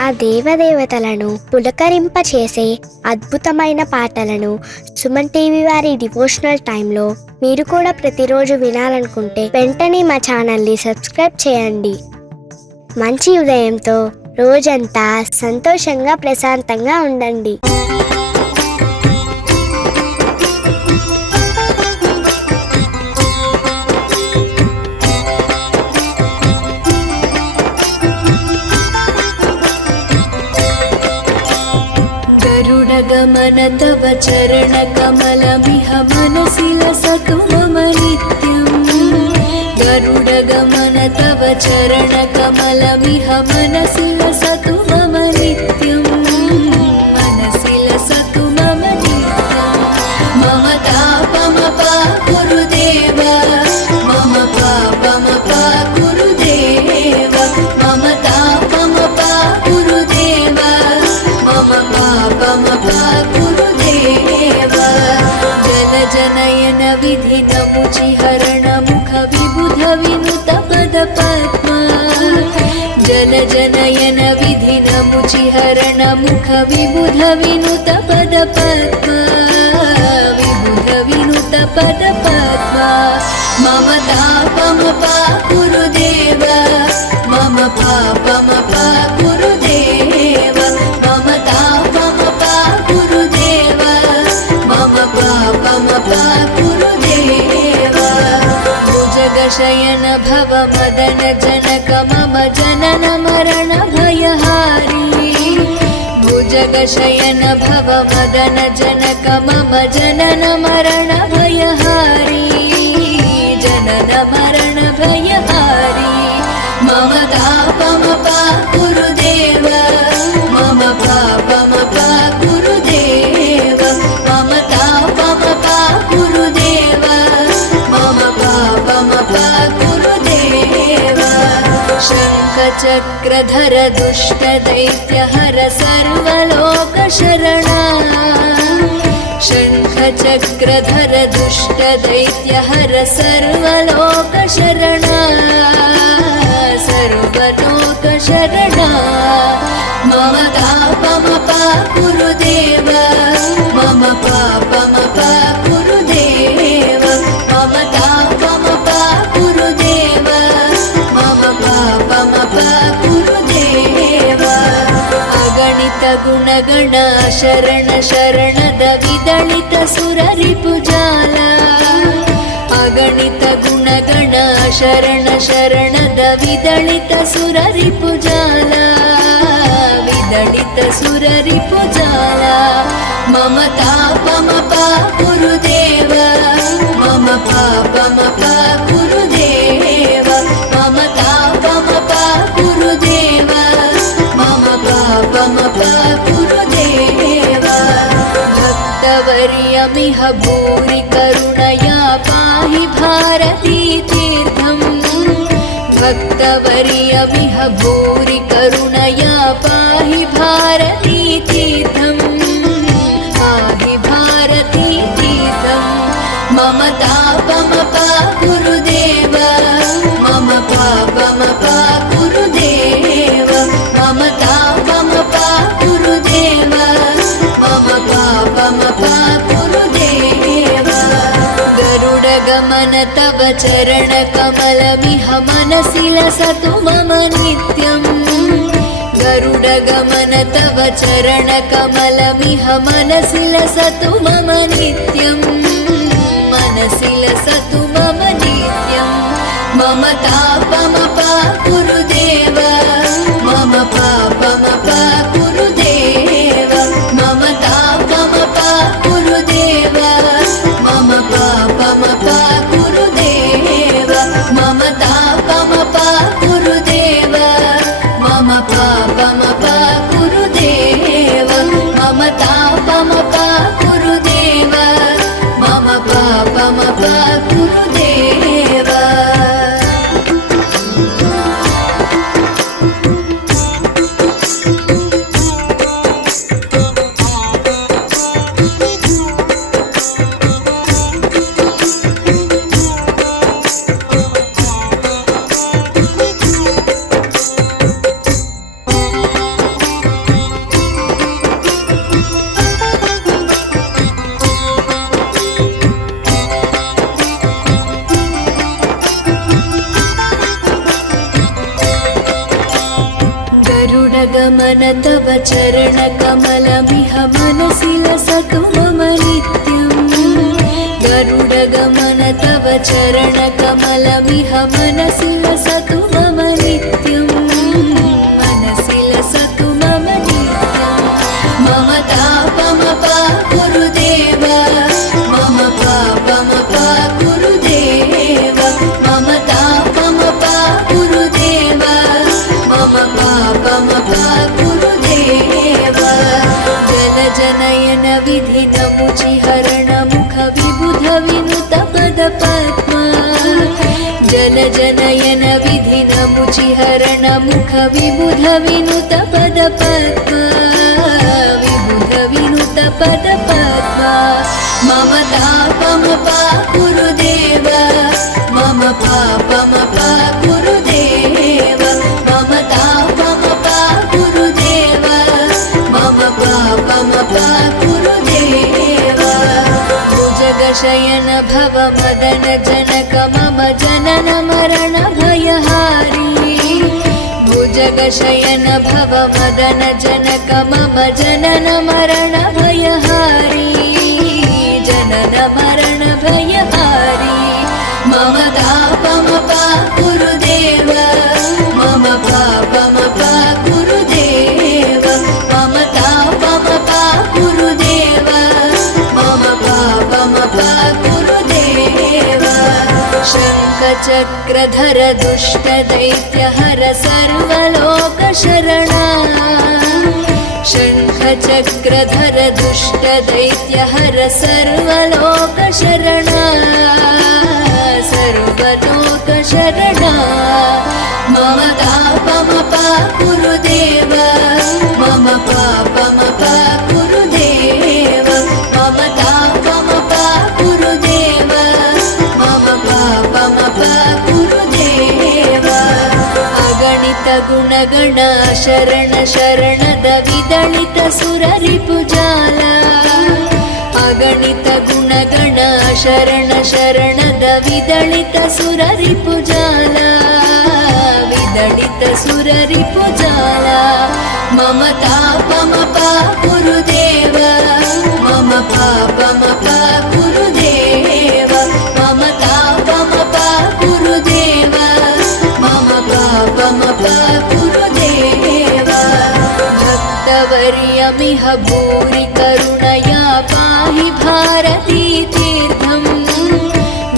ఆ దేవదేవతలను పులకరింపచేసే అద్భుతమైన పాటలను సుమన్ టీవీ వారి డివోషనల్ టైంలో మీరు కూడా ప్రతిరోజు వినాలనుకుంటే వెంటనే మా ఛానల్ని సబ్స్క్రైబ్ చేయండి. మంచి ఉదయంతో రోజంతా సంతోషంగా ప్రశాంతంగా ఉండండి. गरुडगमन तव चरणकमलमिह मनसि लसतु मम नित्यम्. गरुडगमन तव चरणकमलमिह मनसि लसतु मम नित्यम्. मनसि लसतु मम नित्यम्. मम तापमपा गुरुदेव, मम पापमपा गुरुदेव, मम तापमपा गुरुदेव, मम पापमपा गुरुदेव. जनजनयन विधिनमुचिहरण मुख विबुध विनुत पद पद्मा. जनजनयन विधिनमुचिहरण मुख विबुध विनुत पद पद्मा. विबुध विनुत पद पद्मा. मम तापमपा गुरुदेव, मम पापमपा गुरुदेव, मम तापमपा गुरुदेव, मम पापमपा गुरुदेव. भुजगशयन भव मदन जनक मम जनन मरण भयहारी. भुजगशयन भव मदन जनक मम जनन मरण भयहारी. जनन मरण भयहारी. मम तापमपा गुरुदेव, मम पापमपा गुरुदेव, मम तापमपा गुरुदेव, मम पापमपा गुरुदेव. शङ्खचक्रधर दुष्टदैत्यहर सर्वलोकशरणा. शङ्खचक्रधर दुष्टदैत्यहर सर्वलोकशरणा. सर्वलोकशरणा. मम तापमपा गुरुदेव, मम पापमपा गुरुदेव, मम तापमपा गुरुदेव, मम पापमपा गुरुदेव. अगणित गुणगण शरण शरणद विदलित सुररिपुजाला. अगणित गुणगण शरण शरणद विदलित सुररिपुजाला. विदलित सुररिपुजाला. मम तापमपा गुरुदेव, मम पापमपा गुरुदेव, मम तापमपा गुरुदेव, मम पापमपा गुरुदेव. भक्तवर्यमिह भूरि करुणया पाहि भारती तीर्थम्. भक्तवर्यमिह भूरि करुणया पाहि भारती तीर्थम्. पाहि भारती तीर्थम्. मम तापमपा गुरुदेव, मम पापमपा गुरुदेव, मम तापमपा गुरुदेव, मम पापमपा गुरुदेव. गरुडगमन तव चरणकमलमिह मनसि लसतु मम नित्यम्. गरुडगमन तव चरणकमलमिह मनसि लसतु मम नित्यम्. मनसि लसतु मम नित्यम्. मम तापमपा गुरुदेव, मम पापमपा गुरुदेव, मम तापमपा गुरुदेव, मम पापमपा गुरुदेव, मम तापमपा गुरुदेव, मम पापमपा गुरुदेव, मम तापमपा गुरुदेव, मम पापमपा गुरुदेव. गरुडगमन तव चरणकमलमिह मनसि लसतु मम नित्यम् गरुडगमन तव चरणकमलमिह मनसि लसतु मम नित्यम् मनसि लसतु मम नित्यम् मम तापमपाकुरुदेव मम पापमपाकुरुदेव मम तापमपाकुरुदेव मम पापमपाकुरुदेव जलजनयन विधिनमुचिहरण मुख विबुध विनुत पदपद्मा जलजनयन विधिनमुचिहरण मुख विबुध विनुत पदपद्मा विबुध विनुत पदपद्मा मम तापमपाकुरुदेव मम पापमपाकुरुदेव मम तापमपाकुरुदेव मम पापमपाकुरुदेव भुजगशयन भव मदन जनक मम जनन मरण भयहारी भुजगशयन भव मदन जनक मम जनन मरण भयहारी जनन मरण भयहारी मम तापमपाकुरुदेव मम पापमपाकुरुदेव मम तापमपाकुरुदेव मम पापमपाकुरुदेव शङ्खचक्रधर दुष्टदैत्यहर सर्वलोकशरणा शङ्खचक्रधर दुष्टदैत्यहर सर्वलोकशरणा सर्वलोकशरणा मम तापमपाकुरुदेव मम पापमपाकुरुदेव मम तापमपाकुरुदेव मम पापमपाकुरुदेव अगणित गुणगण शरण शरणद विदलित सुररिपुजाला अगणित गुणगण शरण शरणद विदलित सुररिपुजाला विदलित सुररिपुजाला मम तापमपाकुरुदेव मम पापमपाकुरुदेव मम तापमपाकुरुदेव मम पापमपाकुरुदेव भक्तवर्यमिह भूरि करुणया पाहि भारती तीर्थम्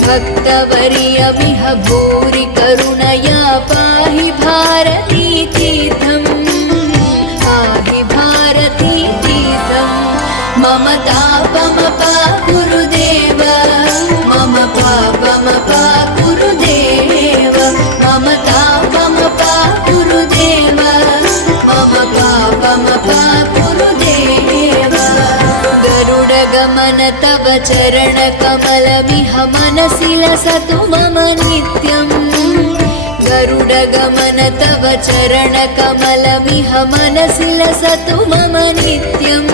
भक्तवर्यमिह भूरि करुणया पाहि भारती तीर्थम् पाहि भारती तीर्थम् मम तापमपाकुरुदेव मम पापमपाकुरुदेव मम तापमपाकुरुदेव मम पापमपाकुरुदेव गरुडगमन तव चरणकमलमिह मनसि लसतु मम नित्यम् गरुडगमन तव चरणकमलमिह मनसि लसतु मम नित्यम्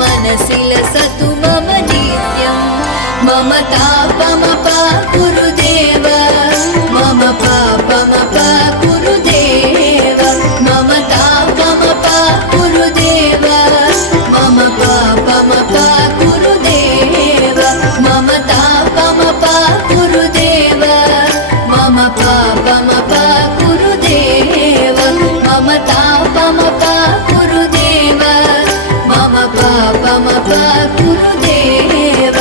मनसि लसतु मम नित्यम् मम तापमपाकुरुदेव मम पापमपाकुरुदेव मम तापमपाकुरुदेव मम पापमपाकुरुदेव मम तापमपाकुरुदेव मम पापमपाकुरुदेव मम तापमपाकुरुदेव मम पापमपाकुरुदेव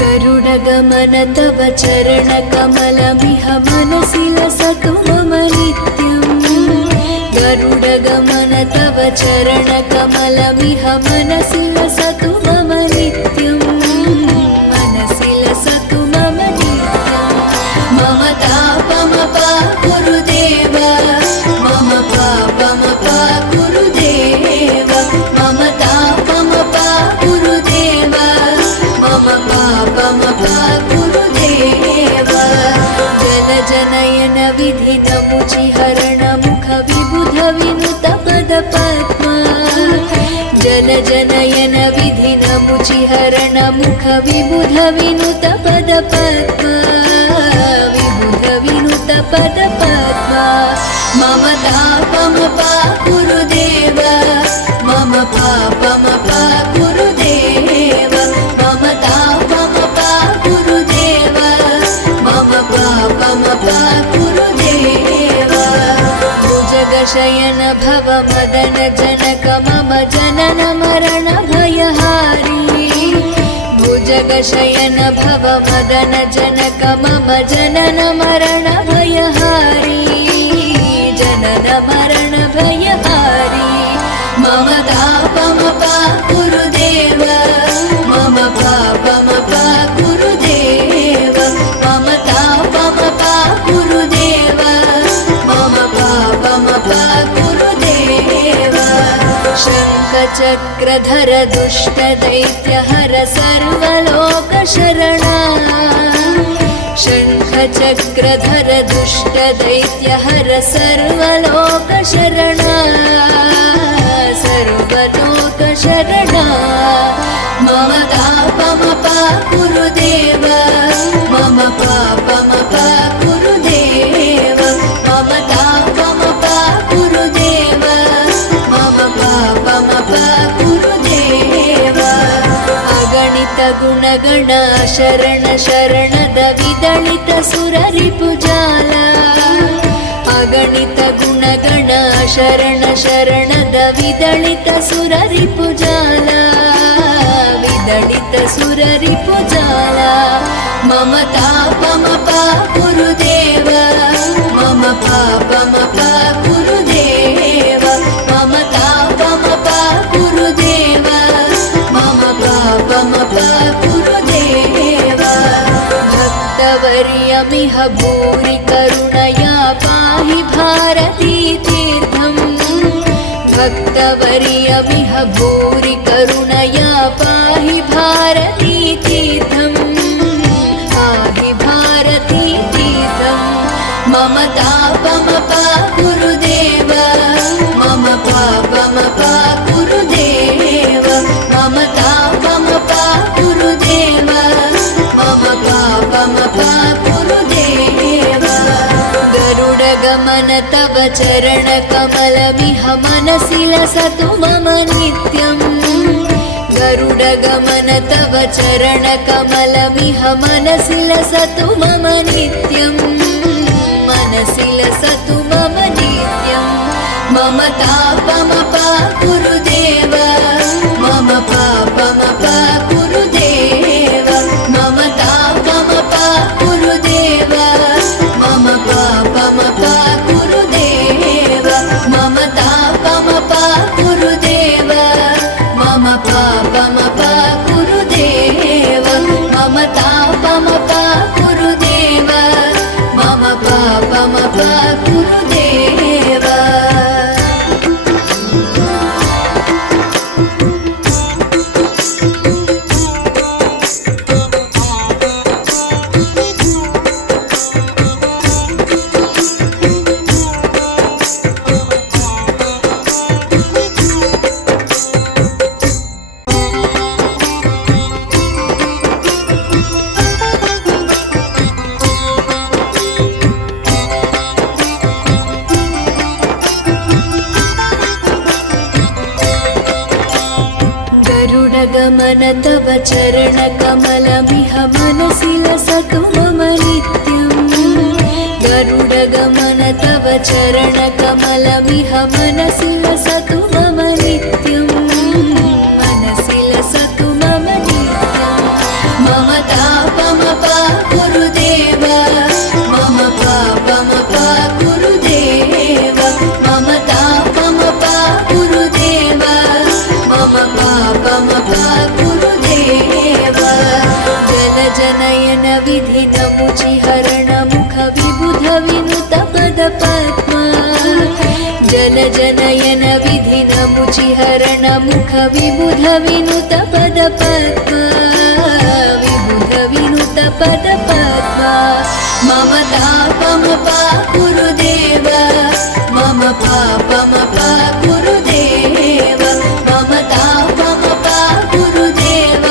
गरुडगमन तव चरणकमलमिह मनसि लसतु मम नित्यम् गरुडगमन तव चरणकमलमिह मनसि लसतु मम नित्यम् मनसि लसतु मम नित्यम् मम तापमप मुचिहरण मुख विबुध विनुत पद पद्मा विबुध विनुत पद पद्मा मम तापम पाकुरुदेव मम पापम पाकुरुदेव मम तापम पाकुरुदेव मम पापम पाकुरुदेव भुजगशयन भव मदन जनक मम जनन मरण भयहारी भुजगशयन भव मदन जनक मम जनन मरण भयहारी जनन मरण भयहारी मम तापम पाकुरुदेव मम पापम पाकुरुदेव मम तापम पाकुरुदेव मम पापम पाकुरुदेव शङ्खचक्रधर दुष्ट दैत्यहर सर्वलोकशरणा शङ्खचक्रधर दुष्ट दैत्यहर सर्वलोकशरणा सर्वलोकशरणा मम तापम पाकुरुदेव मम पापम पाकुरुदेव मम तापम पाकुरुदेव मम पापम पाकुरुदेव अगणित गुणगण शरण शरणद विदलित सुररिपुजाला अगणित गुणगण शरण शरणद विदलित सुररिपुजाला विदलित सुररिपुजाला मम तापम पाकुरुदेव मम पापम पाकुरुदेव मम तापम पाकुरुदेव मम पापम पाकुरुदेव भक्तवर्यमिह भूरि करुणया पाहि भारती तीर्थम् भक्तवर्यमिह भूरि करुणया पाहि भारती तीर्थम् पाहि भारती तीर्थम् मम तापम पाकुरुदेव मम पापम पाकुरुदेव मम तापम पाकुरुदेव मम पापम पाकुरुदेव गरुडगमन तव चरणकमलमिह मनसि लसतु मम नित्यम् गरुडगमन तव चरणकमलमिह मनसि लसतु मम नित्यम् मनसि लसतु मम नित्यम् मम तापम पाकुरुदेव मम पापम पाकुरुदेव मम तापम पाकुरुदेव मम पापम पाकुरुदेव मम तापम पाकुरुदेव मम पापम पाकुरुदेव मम तापम पाकुरुदेव मम पापम पाकुरुदेव गरुडगमन तव चरणकमलमिह मनसि लसतु मम नित्यम् गरुडगमन तव चरणकमलमिह मनसि लसतु मम नित्यम् मनसि लसतु मम नित्यम् मम तापम पाकुरुदेव मम पापम पाकुरुदेव मम तापम पाकुरुदेव मम पापम पाकुरुदेव जनजनयन विधिन मुचिहरण मुख विबुध विनुत पद पद्मा जनजनयन विधिन मुचिहरण मुख विबुध विनुत पद पद्मा विबुध विनुत पद पद्मा मम तापम पाकुरुदेव मम पापम पाकुरुदेव मम तापम पाकुरुदेव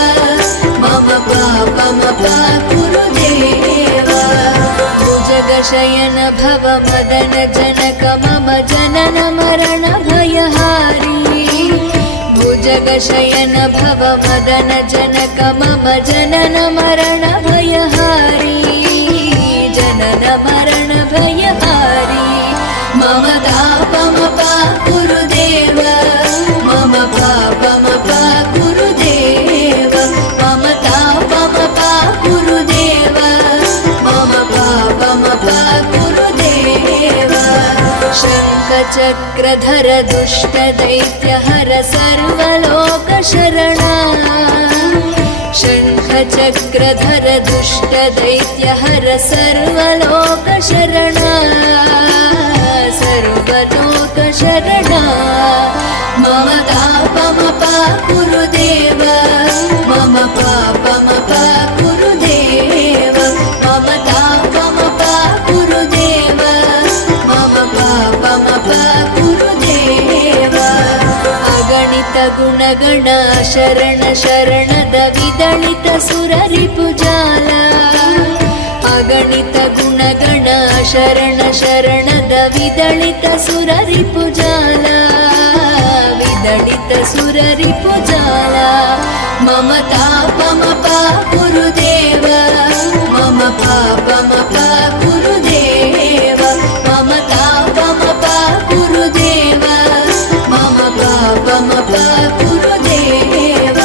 भुजगशयन भव मदन जनक मम जनन मरण भयहारी भुजगशयन भव मदन जनक मम जनन मरण भयहारी जनन मरण भयहारी मम तापमपा गुरुदेव मम पापमपा गुरुदेव मम तापमपा गुरुदेव मम पापमपा गुरुदेव शङ्खचक्रधर दुष्टदैत्यहर सर्वलोकशरणा शङ्खचक्रधर दुष्टदैत्यहर सर्वलोकशरणा सर्वलोकशरणा मम तापमपा गुरुदेव मम पापमपा गुरुदेव मम तापमपा गुरुदेव मम पापमपा गुरुदेव अगणित गुणगण शरण शरणद विदलित सुररिपुजाला अगणित गुणगण शरण शरणद विदलित सुररिपुजाला विदलित सुररिपुजाला मम तापमपा गुरुदेव मम पापमपा गुरुदेव मम तापमपा गुरुदेव मम पापमपा गुरुदेव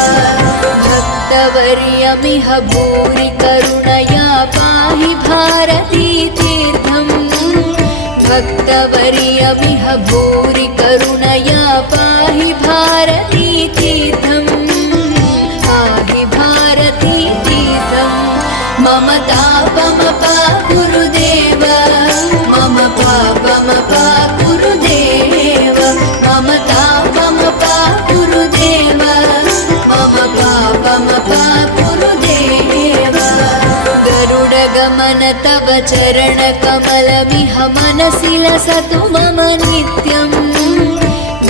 भक्तवर्यमिह भूरि करुणया पाहि भारती तीर्थम् भक्तवर्यमिह भूरि करुणया पाहि भारती तीर्थम् पाहि भारती तीर्थम् मम तापमपा गुरुदेव मम पापमपा गुरुदेव मम तापमपा गुरुदेव मम पापमपा गुरुदेव गरुडगमन तव चरणकमलमिह मनसि लसतु मम नित्यम्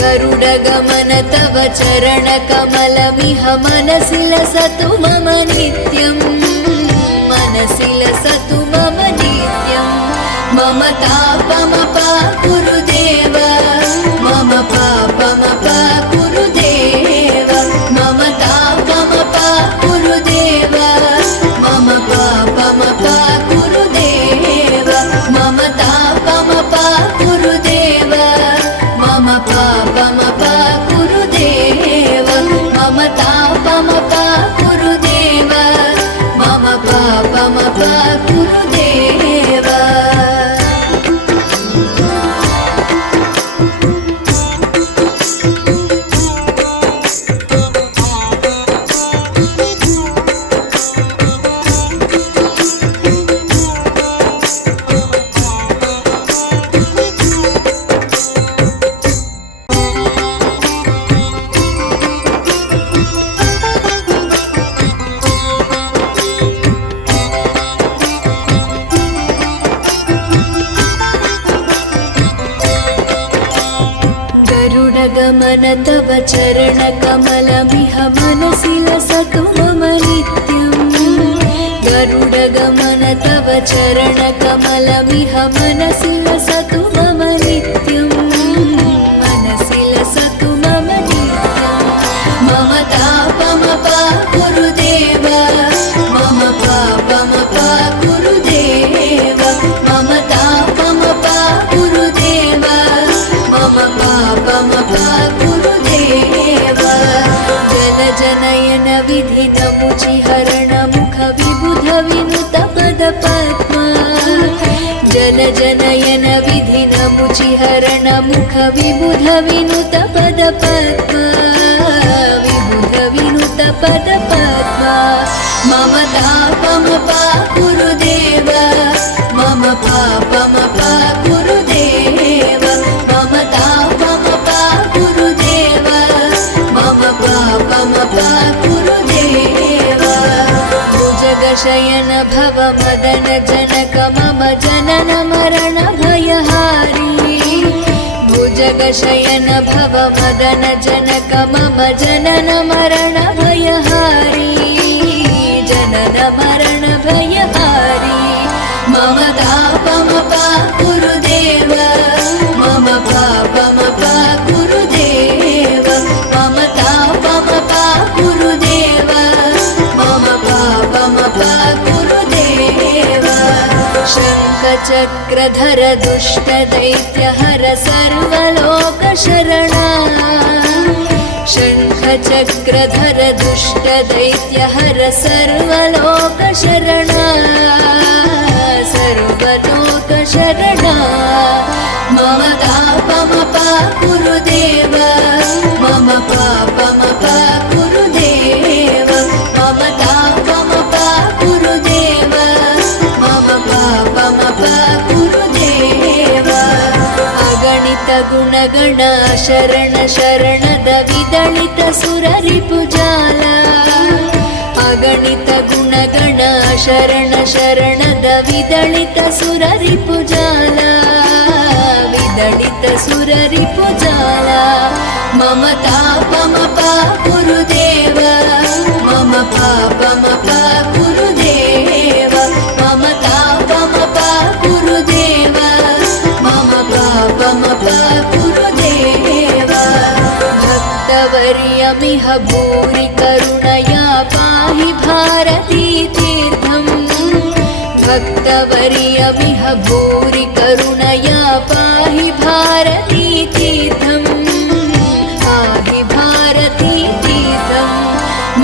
गरुडगमन तव चरणकमलमिह मनसि लसतु मम नित्यम् मनसि लसतु मम नित्यम् मम तापमपा गुरुदेव मम पापमपा गुरुदेव मम तापमपा गुरुदेव मम पापमपा गुरुदेव मम तापमपा गुरुदेव मम पापमपा गुरुदेव मम तापमपा गुरुदेव मम पापमपा गुरुदेव गरुडगमन तव चरणकमलमिह मनसि लसतु मम नित्यम् गरुडगमन तव चरणकमलमिह मनसि लसतु मम नित्यम् मनसि लसतु मम नित्यम् मम तापमपा गुरुदेव मम पापमपा गुरुदेव मम तापमपा गुरुदेव मम पापमपा गुरुदेव जन जनयन विधिनमुचिहरण मुख विबुध विनुत पद पद्मा जन जनयन विधिनमुचिहरण मुख विबुध विनुत पद पद्मा विबुध विनुत पद पद्मा मम तापमपा गुरुदेव मम पापमपा गुरुदेव मम तापमपा गुरुदेव मम पापमपा गुरुदेव भुजगशयन भव मदन जनक मम जनन मरण भयहारी भुजगशयन भव मदन जनक मम जनन मरण भयहारी जनन मरण भयहारी मम तापमपा गुरुदेव मम पापमपा गुरुदेव मम तापमपा गुरुदेव मम पापमपा गुरुदेव शङ्खचक्रधर दुष्टदैत्यहर सर्वलोकशरणा शङ्खचक्रधर दुष्टदैत्यहर सर्वलोकशरणा सर्वलोकशरणा मम तापमपा गुरुदेव मम पापमपा गुरुदेव मम तापमपा गुरुदेव मम पापमपा गुरुदेव अगणित गुणगण शरण शरणद विदलित सुररिपुजाल अगणित गुणगण शरण शरणद विदलित सुररिपुजाल विदलित सुररिपुजाल मम तापमपा गुरुदेव मम पापमपा गुरुदेव मम तापमपा गुरुदेव मम पापमपा गुरुदेव भक्तवर्यमिह भूरि करुणया पाहि भारती तीर्थम् भक्तवर्यमिह भूरि करुणया पाहि भारती तीर्थम् पाहि भारती तीर्थम्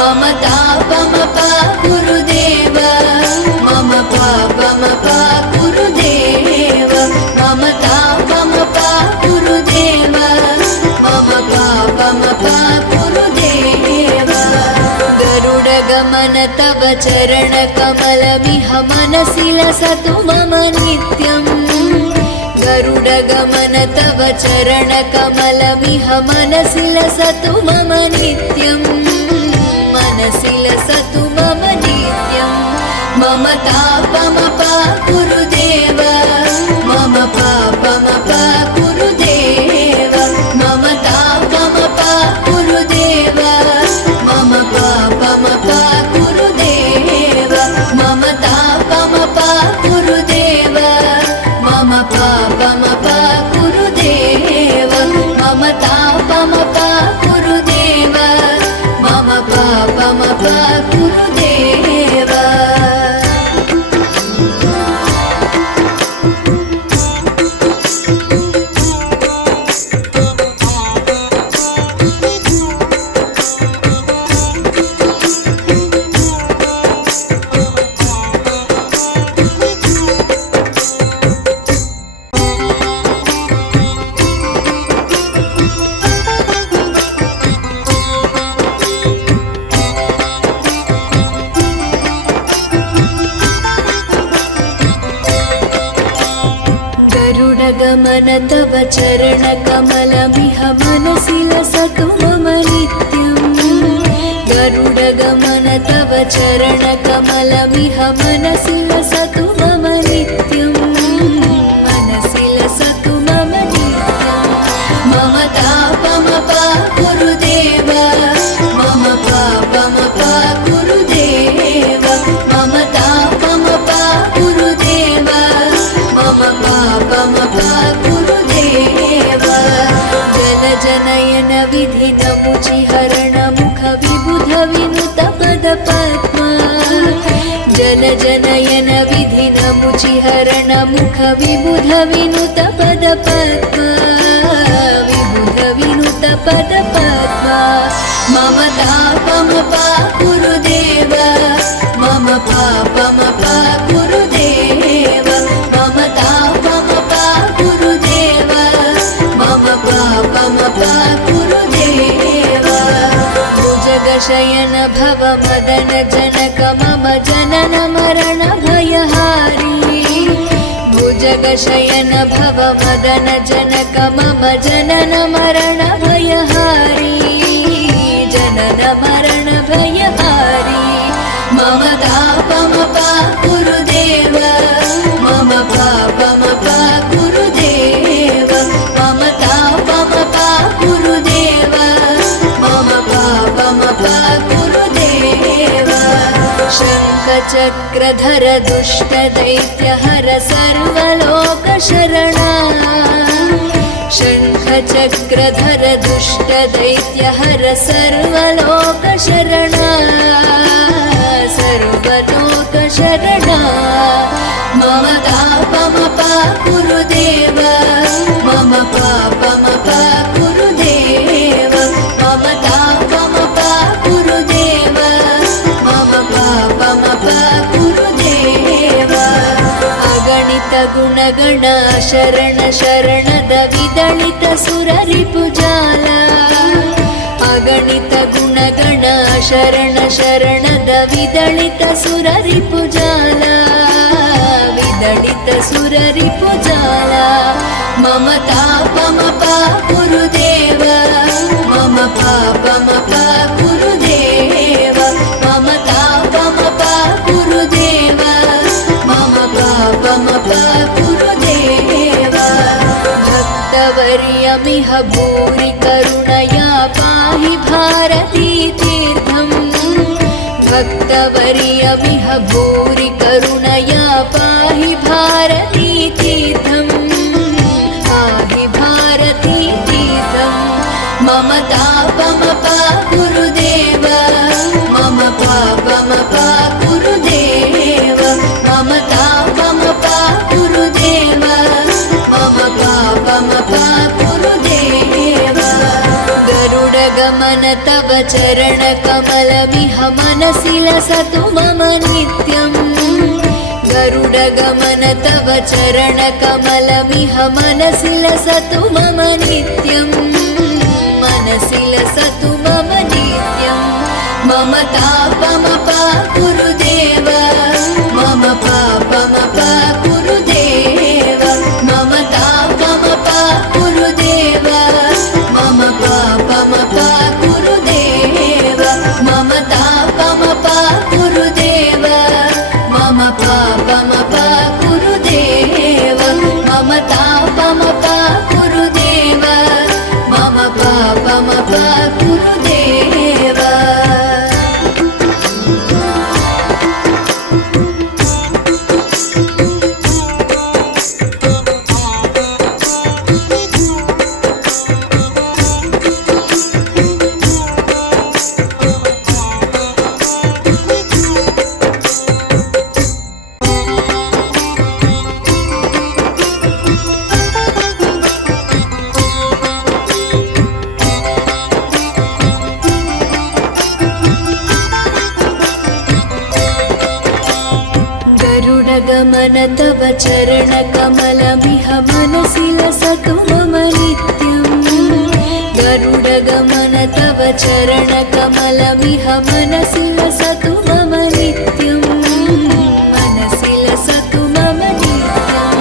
मम तापमपा गुरुदेव मम पापमपा गुरुदेव मम तापमपा गुरुदेव मम पापमपा गुरुदेव गरुडगमन तव चरणकमलमिह मनसि लसतु मम नित्यम् गरुडगमन तव चरणकमलमिह मनसि लसतु मम नित्यम् मनसि लसतु मम नित्यम् मम तापमपा गुरुदेव मम पापमपा गुरुदेव मम तापमपा गुरुदेव मम पापमपा गुरुदेव मम तापमपा गुरुदेव मम पापमपा गुरुदेव मम तापमपा गुरुदेव मम पापमपा गुरुदेव गरुडगमन तव चरणकमलमिह मनसि लसतु मम नित्यम् गरुडगमन तव चरणकमलमिह मनसि लसतु मम नित्यम् मनसि लसतु मम नित्यम् मम तापमपा गुरुदेव मम पापमपा गुरुदेव मम तापमपा गुरुदेव मम पापमपा गुरुदेव जनजनयन विधिनमुचिहरण मुख विबुध विनुत पदपद्मा जनजनयन विधिनमुचिहरण मुख विबुध विनुत पदपद्मा विबुध विनुत पदपद्मा मम तापमपा गुरुदेव मम पापमपा गुरुदेव मम तापमपा गुरुदेव मम पापमपा गुरुदेव भुजगशयन भव मदन जनक मम जनन मरण भयहारी भुजगशयन भव मदन जनक मम जनन मरण भयहारी जनन मरण भयहारी मम तापमपा गुरुदेव मम पापमपा गुरुदेव मम तापमपा गुरुदेव मम पापमपा गुरुदेव शङ्ख शङ्खचक्रधर दुष्टदैत्यहर सर्वलोकशरणा शङ्खचक्रधर दुष्टदैत्यहर सर्वलोकशरणा सर्वलोकशरणा मम तापमपाकुरुदेव मम पापमपाकुरुदेव मम तापमपाकुरुदेव मम पापमपाकुरुदेव अगणित गुणगण शरण शरणद विदलित सुररिपुजाल अगणित गुणगण शरण शरणद विदलित सुररिपुजाल विदलित सुररिपुजाल मम तापमपाकुरुदेव मम पापमपाकुरुदेव मम तापमपाकुरुदेव मम पापमपाकुरुदेव भक्तवर्यमिह भूरि करुणया पाहि भारती तीर्थम् भक्तवर्यमिह भूरि करुणया पाहि भारती तीर्थम् पाहि भारती तीर्थम् मम तापमपाकुरुदेव मम पापमपाकुरुदेव मम तापमपाकुरुदेव मम पापमपाकुरुदेव गरुडगमन तव चरणकमलमिह मनसि लसतु मम नित्यम् गरुडगमन तव चरणकमलमिह मनसि लसतु मम नित्यम् मनसि लसतु मम नित्यम् मम तापमपाकुरुदेव मम पापमपाकुरुदेव मम तापमपाकुरुदेव मम पापमपाकुरुदेव मम तापमपाकुरुदेव मम पापमपाकुरुदेव मम तापमपाकुरुदेव मम पापमपाकुरुदेव गरुडगमन तव चरणकमलमिह मनसि लसतु मम नित्यम् गरुडगमन तव चरणकमलमिह मनसि लसतु मम नित्यम् मनसि लसतु मम नित्यम्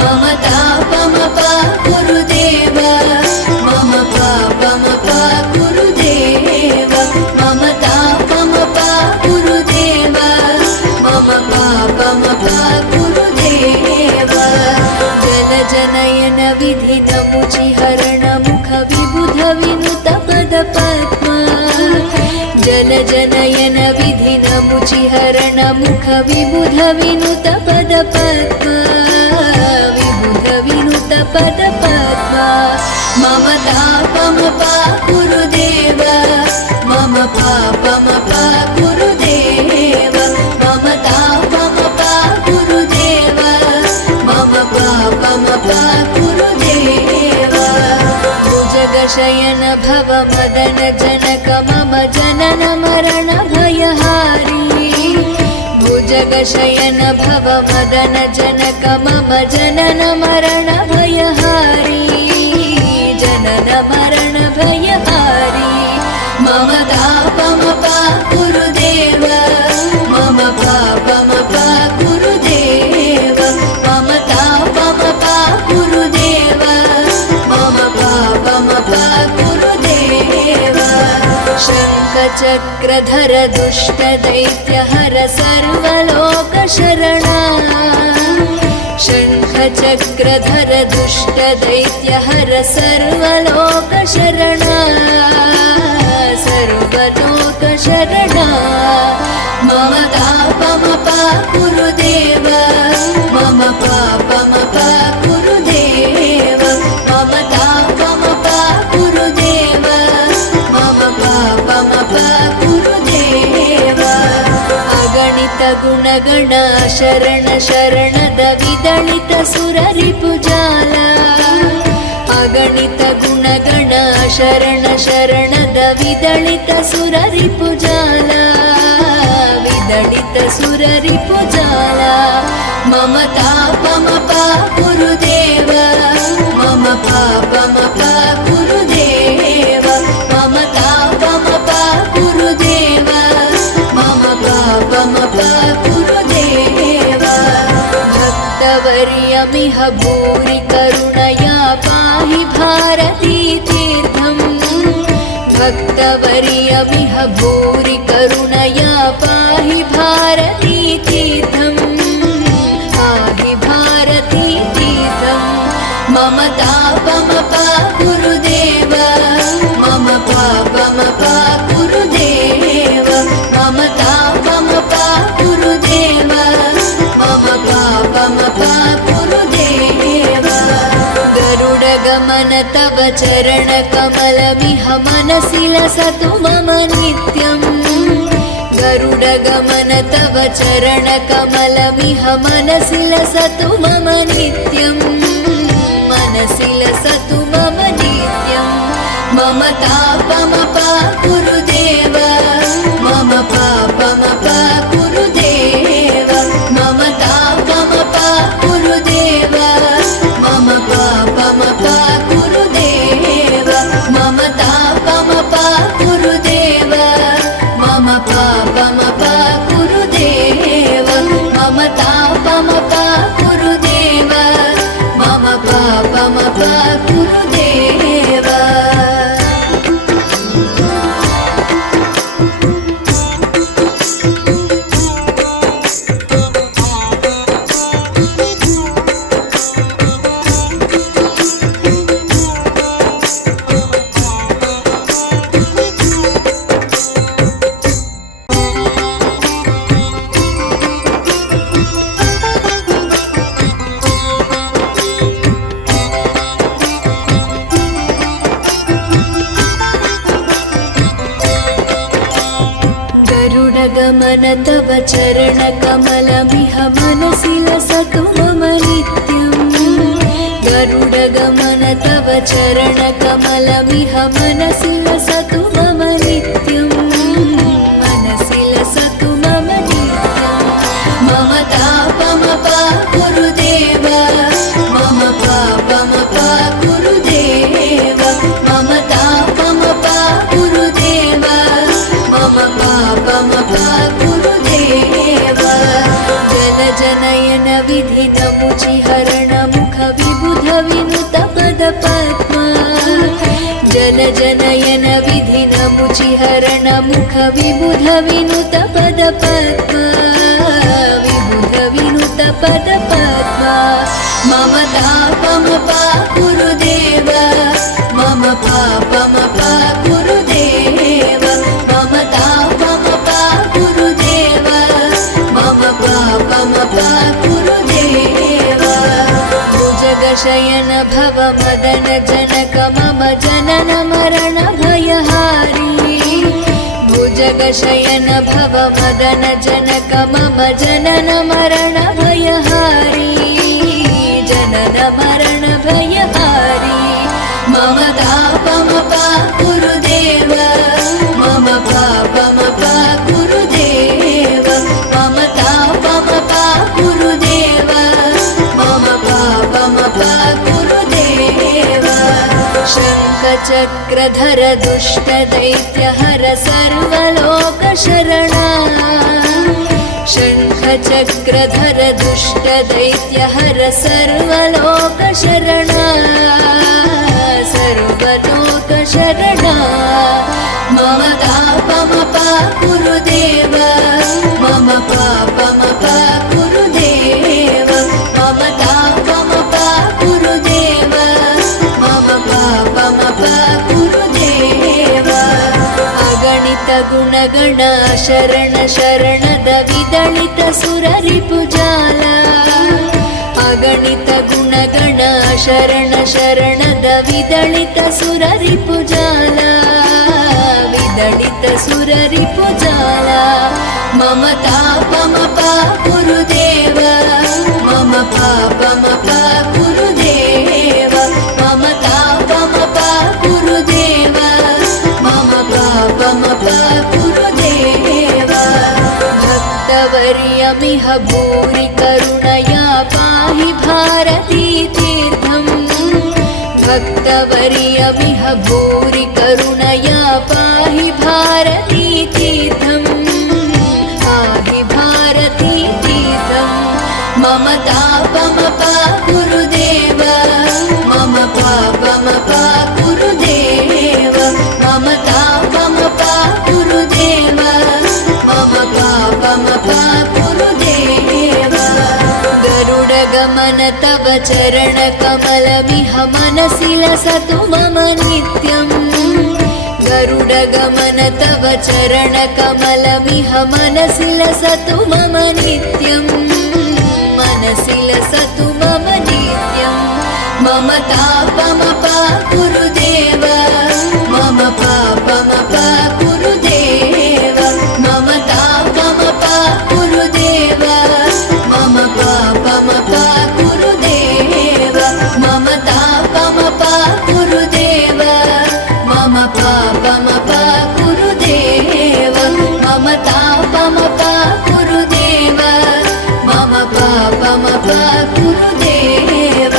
मम तापमपाकुरुदेव मम पापमपाकुरुदेव मम तापमपाकुरुदेव मम पापमपाकुरुदेव जनजनयन विधिनमुचिहरण मुख विबुध विनुत पदपद्मा जनजनयन विधिनमुचिहरण मुख विबुध विनुत पदपद्मा विबुध विनुत पदपद्मा मम तापमपाकुरुदेव मम पापमपाकुरुदेव मम तापमपाकुरुदेव मम पापमपाकुरुदेव भुजगशयन भव मदन जनक मम जनन मरण भयहारी भुजगशयन भव मदन जनक मम जनन मरण भयहारी जनन मरण भयहारी मम तापमपाकुरुदेव मम पापमपाकुरुदेव मम तापमपाकुरुदेव मम पापमपाकुरुदेव शङ्खचक्रधर दुष्टदैत्यहर सर्वलोकशरणा शङ्खचक्रधर दुष्टदैत्यहर सर्वलोकशरणा सर्वलोकशरणा मम तापम गुणगण शरण शरणद विदलित सुररिपुजाल अगणित गुणगण शरण शरणद विदलित सुररिपुजाल विदलित सुररिपुजाल मम तापमपा गुरुदेव मम पापमपा गुरुदेव मम तापमपा गुरुदेव मम पापमपा गुरुदेव भक्तवर्यमिह भूरि करुणया पाहि भारती तीर्थम् भक्तवर्यमिह भूरि करुणया पाहि भारती तीर्थम् पाहि भारती तीर्थम् मम तापमपा गुरुदेव मम पापमपा गुरुदेव मम तापमपा गुरुदेव मम पापमपा गुरुदेव गरुडगमन तव चरणकमलमिह मनसि लसतु मम नित्यम् गरुडगमन तव चरणकमलमिह मनसि लसतु मम नित्यम् मनसि लसतु मम नित्यम् मम तापमपा गुरुदेव मम पापमपा गुरुदेव मम तापमपा गुरुदेव मम पापमपा गुरुदेव मम तापमपा गुरुदेव मम पापमपा गुरुदेव मम तापमपा गुरुदेव मम पापमपा गुरुदेव गरुडगमन तव चरणकमलमिह मनसि लसतु मम नित्यम् गरुडगमन तव चरणकमलमिह मनसि लसतु मम नित्यम् मनसि लसतु मम नित्यम् मम तापमपा गुरुदेव मम पापमपा गुरुदेव मम तापमपा गुरुदेव मम पापमपा गुरुदेव जनजनयन विधिनमुचिहरण मुख विबुध विनुत पदपद्मा जनजनयन विधिनमुचिहरण मुख विबुध विनुत पदपद्मा विबुध विनुत पदपद्मा मम तापमपा गुरुदेव मम पापमपा गुरुदेव मम तापमपा गुरुदेव मम पापमपा गुरुदेव भुजगशयन भव मदन जनक मम जनन मरण भयहारी भुजगशयन भव मदन जनक मम जनन मरण भयहारी जनन मरण भयहारी मम तापमपा गुरुदेव मम पापमपा गुरुदेव मम तापमपा गुरुदेव मम पापमपा गुरुदेव शङ्खचक्रधर दुष्टदैत्यहर सर्वलोकशरणा शङ्खचक्रधर दुष्टदैत्यहर सर्वलोकशरणा सर्वलोकशरणा मम तापमपा गुरुदेव मम पापमपा गुरुदेव मम तापमपा गुरुदेव मम पापमपा गुरुदेव अगणित गुणगण शरण शरणद विदलित सुररिपुजाल अगणित गुणगण शरण शरणद विदलित सुररिपुजाल विदलितसुररिपुजाला मम तापमपा गुरुदेव मम पापमपा गुरुदेव मम तापमपा गुरुदेव मम पापमपा गुरुदेव भक्तवर्यमिह भूरि करुणया पाहि भारती तीर्थम् भक्तवर्यमिह भूरि करुणया पाहि भारती तीर्थम् पाहि भारती तीर्थम् मम तापमपा गुरुदेव मम पापमपा गुरुदेव मम तापमपा गुरुदेव मम पापमपा गुरुदेव गरुडगमन तव चरणकमलमिह मनसि लसतु मम नित्यम् गरुडगमन तव चरणकमलमिह मनसि लसतु मम नित्यम् मनसि लसतु मम नित्यम् मम तापमपा गुरुदेव मम पापमपा गुरुदेव मम तापमपा गुरुदेव मम पापमपा गुरुदेव मम तापमपा गुरुदेव मम पापमपा गुरुदेव मम तापमपा गुरुदेव मम पापमपा गुरुदेव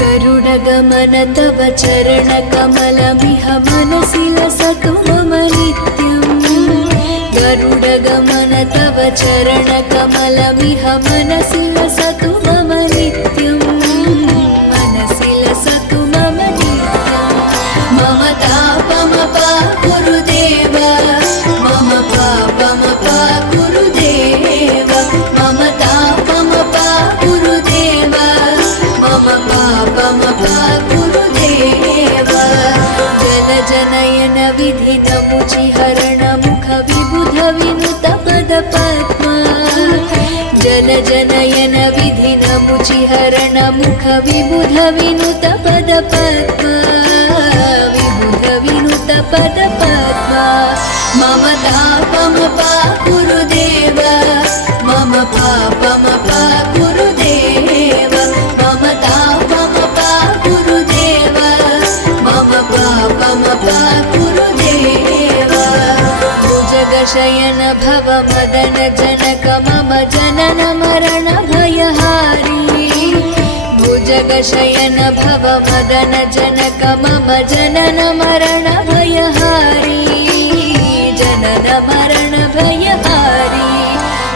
गरुडगमन तव चरणकमलमिह मनसि लसतु मम नित्यम् गरुडगमन तव चरणकमलमिह मनसि लसतु मम नित्यम् मनसि लसतु मम नित्यम् मम तापमपा गुरुदेव मम पापमपा गुरुदेव मम तापमपा गुरुदेव मम पापमपा गुरुदेव जनजनयन विधिनमुचिहरण मुख विबुध विनुत पदपद्मा जनजनयन विधिनमुचिहरण मुख विबुध विनुत पदपद्मा विबुध विनुत पदपद्मा मम तापमपा गुरुदेव मम पापमपा गुरुदेव मम तापमपा गुरुदेव मम पापमपा गुरुदेव भुजगशयन भव मदन जनक मम जनन मरण भयहारी भुजगशयन भव मदन जनक मम जनन मरण भयहारी जनन मरण भयहारी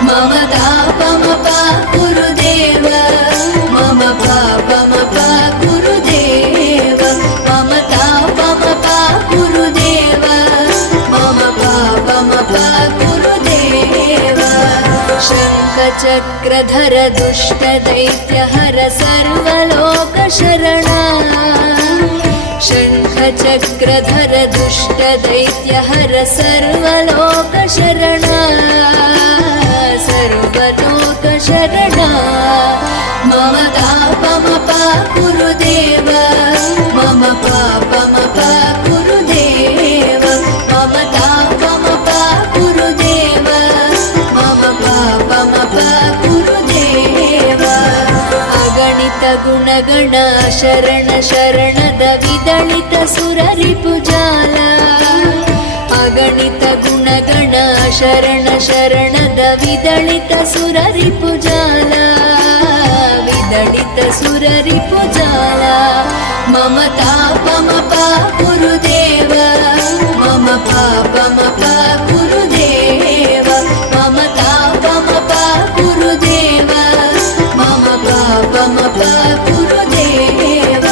मम तापमपा गुरुदेव मम पापमपा गुरुदेव मम तापमपा गुरुदेव मम पापमपा गुरुदेव शङ्खचक्रधर दुष्टदैत्यहर सर्वलोकशरणा शङ्खचक्रधर दुष्टदैत्यहर सर्वलोकशरणा सर्वलोकशरणा मम तापमपा गुरुदेव मम पापमपा गुरुदेव मम तापमपा गुरुदेव मम पापमपा गुरुदेव अगणित गुणगण शरण शरणद विदलित सुररिपुजाला अगणित गुणगण शरण शरणद विदलित सुररिपुजाला विदलित सुररिपुजाला मम तापमपा गुरुदेव मम पापमपा गुरुदेव मम तापमपा गुरुदेव मम पापमपा गुरुदेव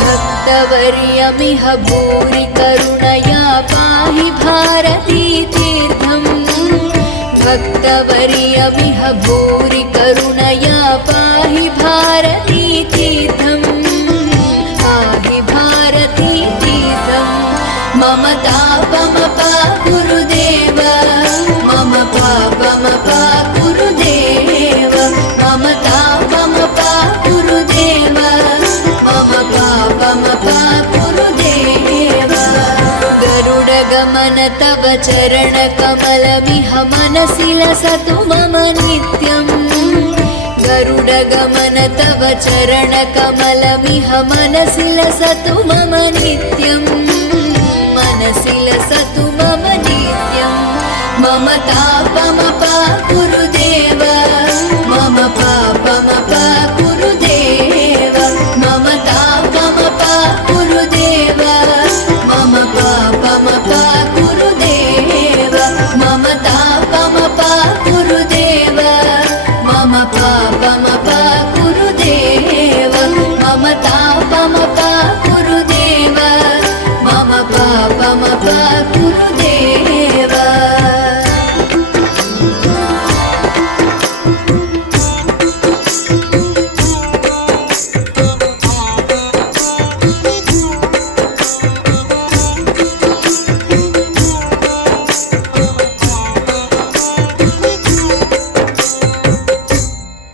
भक्त भक्तवर्यमिह भूरि करुणया पाहि भारती तीर्थम् भक्तवर्यमिह भूरि करुणया पाहि भारती तीर्थम् पाहि भारती तीर्थम् मम तापमपा गुरुदेव मम पापमपा गुरुदेव मम तापमपा गुरुदेव मम पापमपा गुरुदेव गरुडगमन तव चरणकमलमिह मनसि लसतु मम नित्यम् गरुडगमन तव चरणकमलमिह मनसि लसतु मम नित्यम्